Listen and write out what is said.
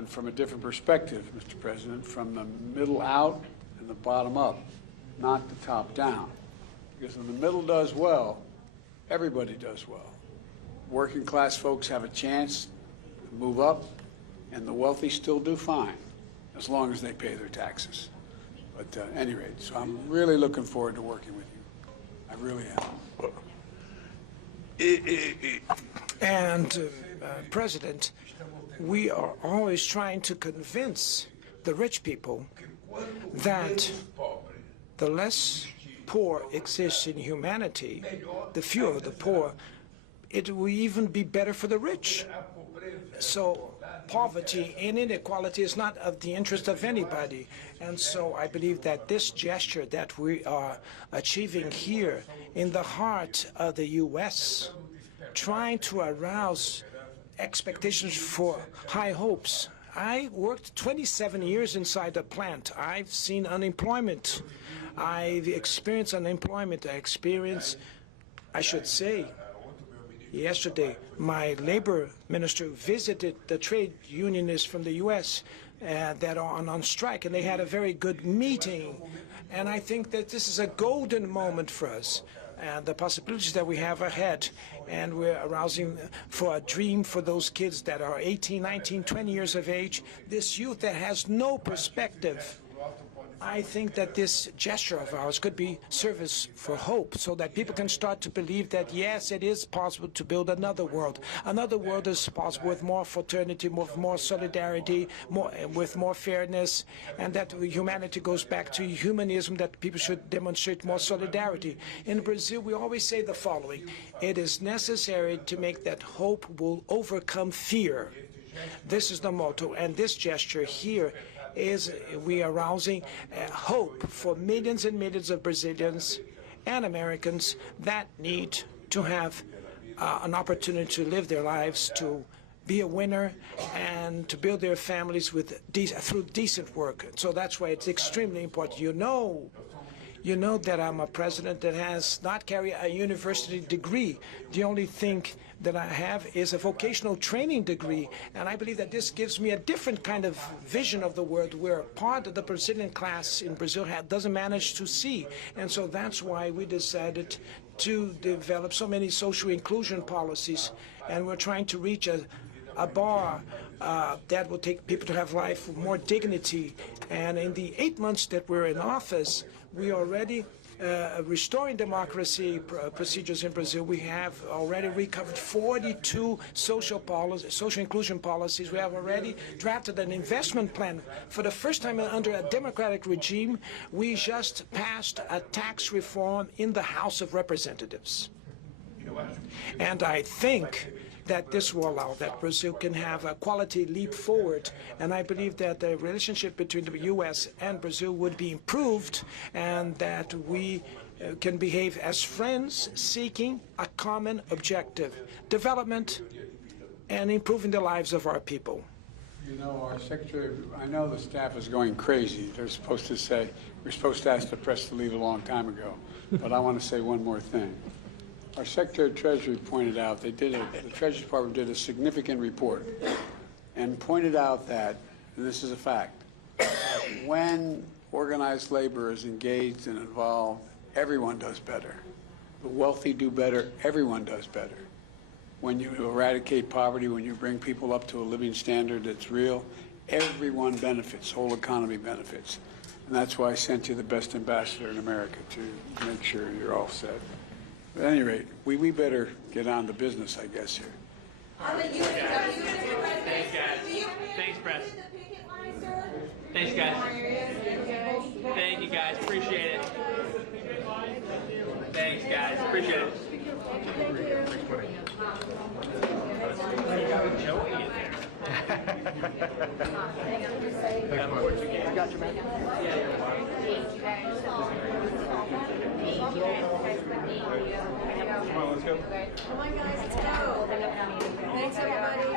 and from a different perspective, Mr. President, from the middle out and the bottom up, not the top down. Because when the middle does well, everybody does well. Working class folks have a chance to move up, and the wealthy still do fine, as long as they pay their taxes. But at any rate, so I'm really looking forward to working with you. I really am. And, President, we are always trying to convince the rich people that the less poor exists in humanity, the fewer the poor, it will even be better for the rich. So poverty and inequality is not of the interest of anybody. And so I believe that this gesture that we are achieving here in the heart of the U.S., trying to arouse expectations for high hopes. I worked 27 years inside a plant. I've seen unemployment. I've experienced unemployment. I should say, yesterday, my labor minister visited the trade unionists from the U.S. That are on strike, and they had a very good meeting. And I think that this is a golden moment for us, and the possibilities that we have ahead. And we're arousing for a dream for those kids that are 18, 19, 20 years of age, this youth that has no perspective. I think that this gesture of ours could be service for hope, so that people can start to believe that, yes, it is possible to build another world. Another world is possible with more fraternity, with more solidarity, with more fairness, and that humanity goes back to humanism, that people should demonstrate more solidarity. In Brazil, we always say the following: it is necessary to make that hope will overcome fear. This is the motto, and this gesture here is we are arousing hope for millions and millions of Brazilians and Americans that need to have an opportunity to live their lives, to be a winner, and to build their families with through decent work. So that's why it's extremely important. You know that I'm a president that has not carried a university degree. The only thing that I have is a vocational training degree, and I believe that this gives me a different kind of vision of the world, where part of the Brazilian class in Brazil doesn't manage to see. And so that's why we decided to develop so many social inclusion policies, and we're trying to reach a bar that will take people to have life with more dignity. And in the 8 months that we're in office, we are already restoring democracy procedures in Brazil. We have already recovered 42 social inclusion policies. We have already drafted an investment plan. For the first time under a democratic regime, we just passed a tax reform in the House of Representatives. And I think that this will allow that Brazil can have a quality leap forward. And I believe that the relationship between the U.S. and Brazil would be improved, and that we can behave as friends seeking a common objective: development and improving the lives of our people. You know, our secretary, I know the staff is going crazy. They're supposed to say, we're supposed to ask the press to leave a long time ago. But I want to say one more thing. Our Secretary of Treasury pointed out, the Treasury Department did a significant report and pointed out that, and this is a fact, when organized labor is engaged and involved, everyone does better. The wealthy do better, everyone does better. When you eradicate poverty, when you bring people up to a living standard that's real, everyone benefits, whole economy benefits. And that's why I sent you the best ambassador in America, to make sure you're all set. At any rate, we better get on to business, I guess, here. Thanks, guys. Thanks, Press. Thanks, guys. Thank you, guys. Appreciate it. Thanks, guys. Appreciate it. You got Joey in there. I got you, man. Come on, let's go. Come on, guys, let's go. Thanks, everybody.